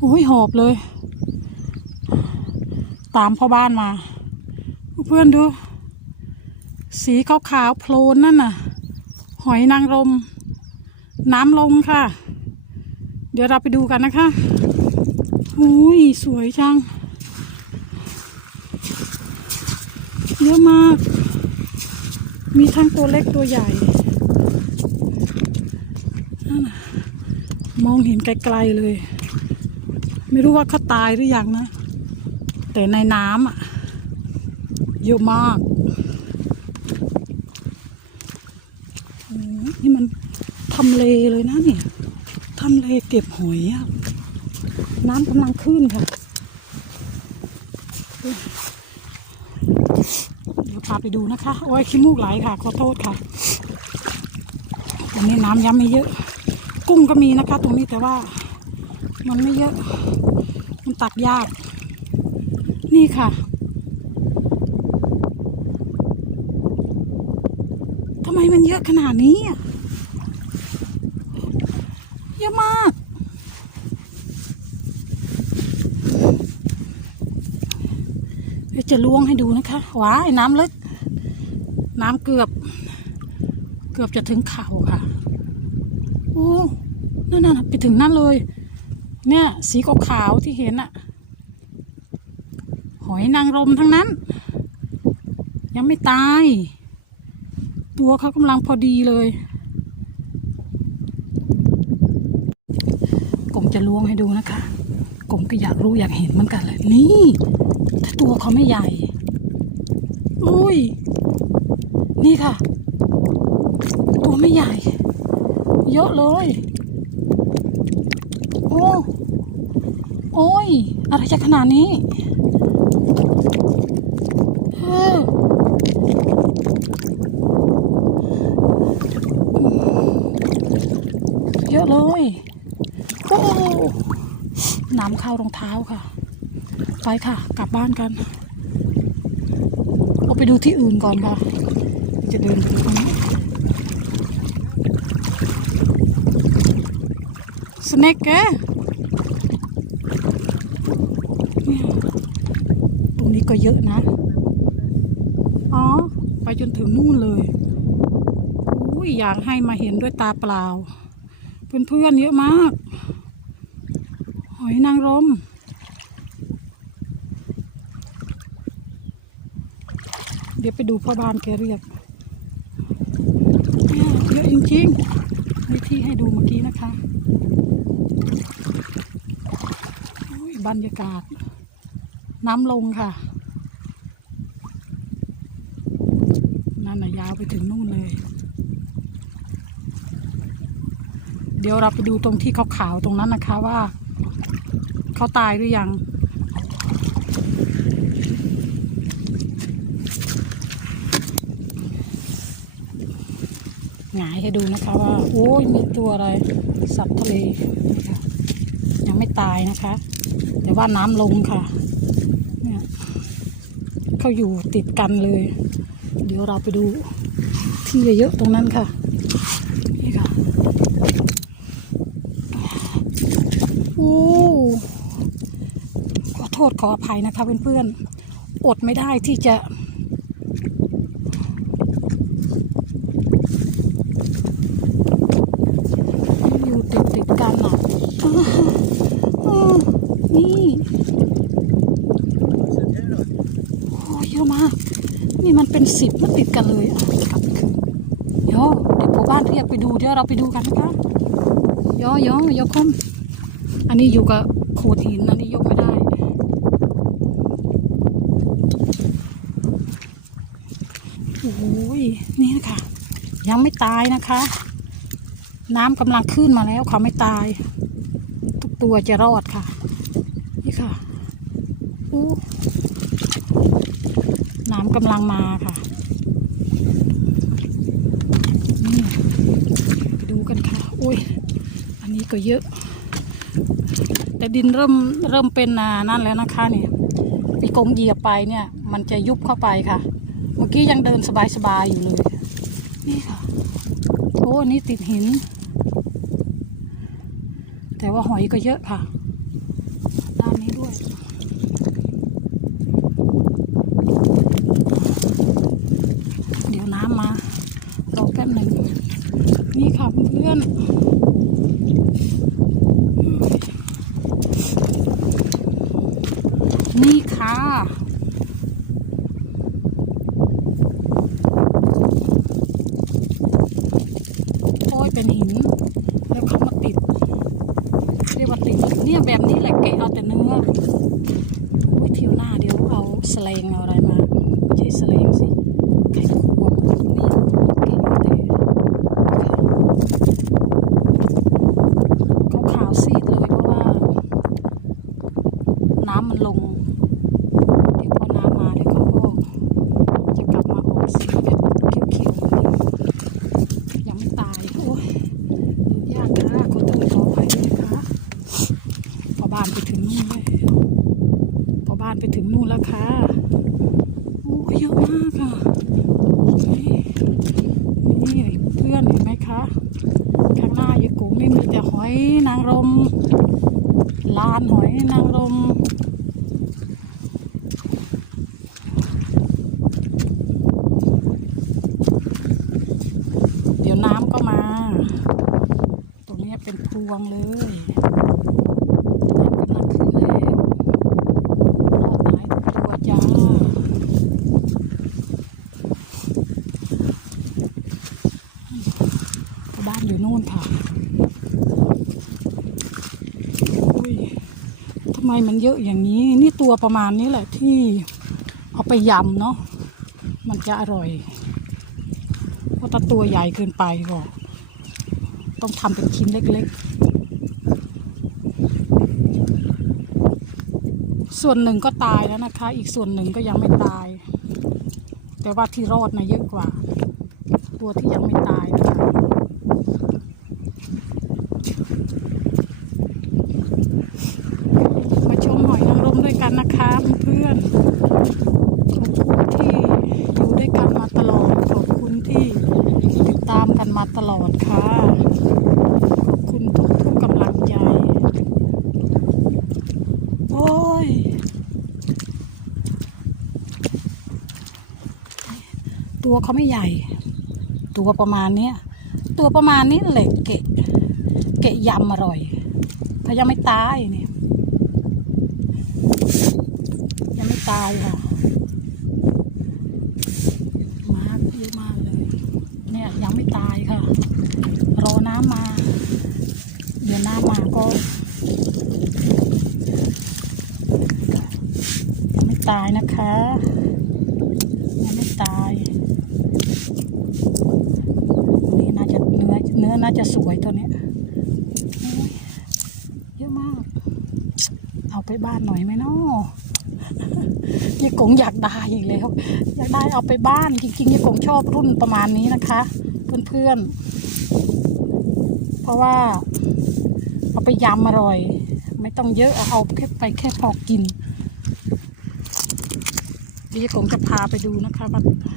โอ้ยหอบเลย ตามพ่อบ้านมา เพื่อนดู สีขาวๆโพลนนั่นน่ะ หอยนางรม น้ำลงค่ะ เดี๋ยวเราไปดูกันนะคะอุ้ยสวยจัง เยอะมาก มีทั้งตัวเล็กตัวใหญ่นั่นมองเห็นไกลๆเลย ไม่รู้ว่าเขาตายหรือยังนะ แต่ในน้ำอะเยอะมาก นี่มันทำเลเลยนะเนี่ยทำเลเก็บหอยอะน้ำกำลังขึ้นค่ะ เดี๋ยวพาไปดูนะคะ โอ้ยขี้มูกไหลค่ะ ขอโทษค่ะ ตรงนี้น้ำย้ำไม่เยอะ กุ้งก็มีนะคะ ตรงนี้แต่ว่า มันไม่เยอะ มันตักยาก นี่ค่ะทำไมมันเยอะขนาดนี้อะเยอะมากเดี๋ยวจะล้วงให้ดูนะคะว้ายน้ำลึก น้ำเกือบ เกือบจะถึงเข่าค่ะ โอ้นั่นน่ะไปถึงนั่นเลย เนี่ย สีขาวๆที่เห็นอะหอยนางรมทั้งนั้น ยังไม่ตาย ตัวเขากำลังพอดีเลยกลมจะล้วงให้ดูนะคะกลมก็อยากรู้อยากเห็นเหมือนกันเลยนี่ ถ้าตัวเขาไม่ใหญ่อุ้ย นี่ค่ะ ตัวไม่ใหญ่ เยอะเลย อ้โอ้ย อะไรจะขนาดนี้เออเยอะเลยโอ้น้ำเข้ารองเท้าค่ะ ไปค่ะ กลับบ้านกัน เอาไปดูที่อื่นก่อนค่ะ จะเดินไปตรงนี้ สเน็กแกเนี่ยตรงนี้ก็เยอะนะ อ๋อ ไปจนถึงนู่นเลยอุ้ยอยากให้มาเห็นด้วยตาเปล่า เพื่อนๆเยอะมาก หอยนางรมเดี๋ยวไปดูพ่อบ้านแกเรียก เยเยอะจริงๆ มีที่ให้ดูเมื่อกี้นะคะโอ้ย บรรยากาศ น้ำลงค่ะ นั่นน่ะยาวไปถึงนู่นเลย เดี๋ยวเราไปดูตรงที่ขาวๆตรงนั้นนะคะว่า เขาตายหรือยังหงายให้ดูนะคะว่า โอ้ยมีตัวอะไร สัตว์ทะเลยังไม่ตายนะคะ แต่ว่าน้ำลงค่ะเนี่ยเขาอยู่ติดกันเลย เดี๋ยวเราไปดูที่เยอะๆตรงนั้นค่ะ นี่ค่ะ โอ้ขอโทษขออภัยนะคะเพื่อนๆอดไม่ได้ที่จะ อยู่ติดติดๆกันอะอ้าวอ้าวนี่โอ้เยอะมาก นี่มัน เป็นสิบมันติดกันเลยอะกลับคืนโยเดี๋ยวพ่อบ้านเรียกไปดูเดี๋ยวเราไปดูกันนะคะโยโยโยคมอันนี้อยู่กับโขดหินอันนี้ยกไม่ได้โอ้ยนี่นะคะยังไม่ตายนะคะ น้ำกำลังขึ้นมาแล้วเขาไม่ตาย ทุกตัวจะรอดค่ะ นี่ค่ะอู้ น้ำกำลังมาค่ะนี่ไปดูกันค่ะอุ้ยอันนี้ก็เยอะ แต่ดินเริ่มเริ่มเป็นนานั่นแล้วนะคะเนี่ยปีกงเหยียบไปเนี่ย มันจะยุบเข้าไปค่ะ เมื่อกี้ยังเดินสบายๆอยู่เลยนี่ค่ะโอ้อันนี่ติดหิน แต่ว่าหอยก็เยอะค่ะด้านนี้ด้วย เดี๋ยวน้ำมา รอแป๊บหนึ่ง นี่ค่ะ เพื่อนนี่ค่ะ โอ้ยเป็นหิน แล้วเขามาติด เรียกว่าติด เนี่ยแบบนี้แหละแกะเอาแต่เนื้อโอ้ยเที่ยวหน้าเดี๋ยวเอาสเลงเอาอะไรมาไม่ใช่สเลงสิไข่ควงนี่แกะเอาแต่เขาขาวซีดเลยเพราะว่า น้ำมันลง เดี๋ยวพอน้ำมาเดี๋ยวเขาก็จะกลับมาออกสีแบบเขียวๆแบบนี้ยังไม่ตาย โอ้ยดูยากค่ะขอโทษขออภัยด้วยนะคะพอบ้านไปถึงนู่นแล้วพอบ้านไปถึงนู่นแล้วค่ะโอ้เยอะมากค่ะนี่นี่เพื่อนเห็นไหมคะ ข้างหน้ายายกุ้งนี่มีแต่หอยนางรม ลานหอยนางรมเดี๋ยวน้ำก็มา ตรงนี้เป็นพวงเลยน้ำกำลังขึ้นแล้วรอดตายทุกตัวจ้าบ้านอยู่นู่นค่ะอุ้ยทำ ไมมันเยอะอย่างนี้ นี่ตัวประมาณนี้แหละที่เอาไปยำเนาะมันจะอร่อยเพราะถ้าตัวใหญ่เกินไปก็ต้องทำเป็นชิ้นเล็กๆ ส่วนหนึ่งก็ตายแล้วนะคะ อีกส่วนหนึ่งก็ยังไม่ตาย แต่ว่าที่รอดนะเยอะกว่า ตัวที่ยังไม่ตายนะคะ พื่อนขอบคุณที่อยู่ด้วยกันมาตลอด ขอบคุณที่ติดตามกันมาตลอดค่ะ ขอบคุณทุกทุกกำลังใจ โอ้ย ตัวเขาไม่ใหญ่ ตัวประมาณเนี้ยตัวประมาณนี้แหละเกะ เกะยำอร่อย ถ้ายังไม่ตายเนี่ย ยังไม่ตายค่ะมาเยอะมากเลย เนี่ยยังไม่ตายค่ะ รอน้ำมา เดี๋ยวน้ำมาก็ ยังไม่ตายนะคะยังไม่ตาย นี่น่าจะเนื้อเนื้อน่าจะสวยตัวเนี้ยโอ้ยเยอะมาก เอาไปบ้านหน่อยไหมเนาะ ยี่กงอยากได้อีกแล้ว อยากได้เอาไปบ้านจริงๆยี่กงชอบรุ่นประมาณนี้นะคะ เพื่อนๆ เพราะว่า เอาไปยำอร่อย ไม่ต้องเยอะเอาแค่ไปแค่พอกินดิยวยี่กงจะพาไปดูนะคะว่าดูค่ะ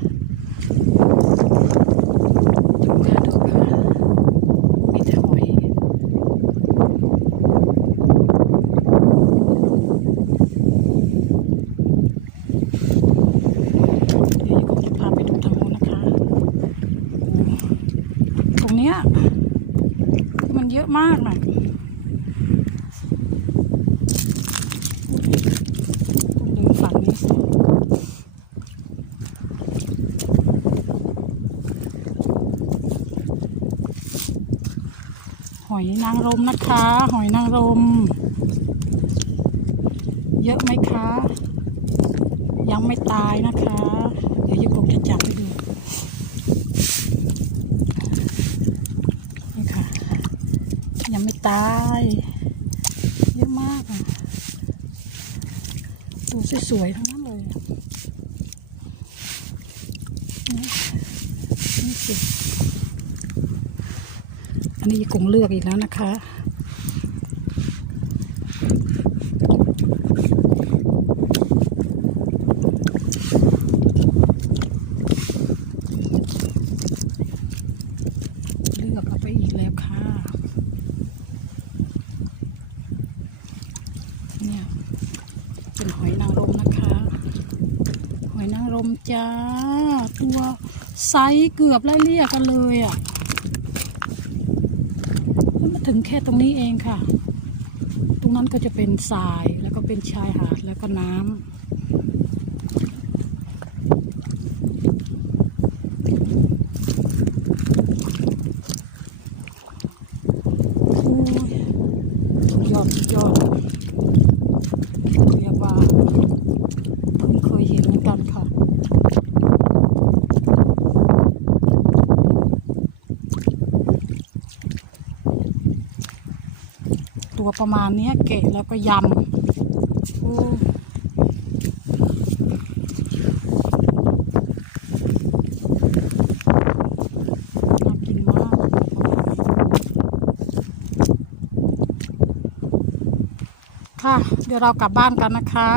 ดูค่ะมีแต่หอย เดี๋ยวผมจะพาไปดูทางโน้นนะคะ ตรงเนี้ย มันเยอะมากนะดึงฝั่งนี้หอยนางรมนะคะ หอยนางรม เยอะไหมคะ ยังไม่ตายนะคะ เดี๋ยวยี่กบจะจับให้ดู นี่ค่ะ ยังไม่ ตาย เยอะมากอะตัวสวยๆทั้งนั้นเลยนี่สิอันนี้กงเลือกอีกแล้วนะคะ เลือกเอาไปอีกแล้วค่ะ เนี่ย หอยนางรมนะคะ หอยนาง รมจ้า ตัวไซส์เกือบไล่เลี่ยกันเลยอะแล้วมาถึงแค่ตรงนี้เองค่ะ ตรงนั้นก็จะเป็นทรายแล้วก็เป็นชายหาดแล้วก็น้ำโอ้ยสุดยอดสุดยอดเรียกว่าเพิ่งเคยเห็นเหมือนกันค่ะ ตัวประมาณนี้เกะแล้วก็ยำโอ้ค่ะ เดี๋ยวเรากลับบ้านกันนะคะ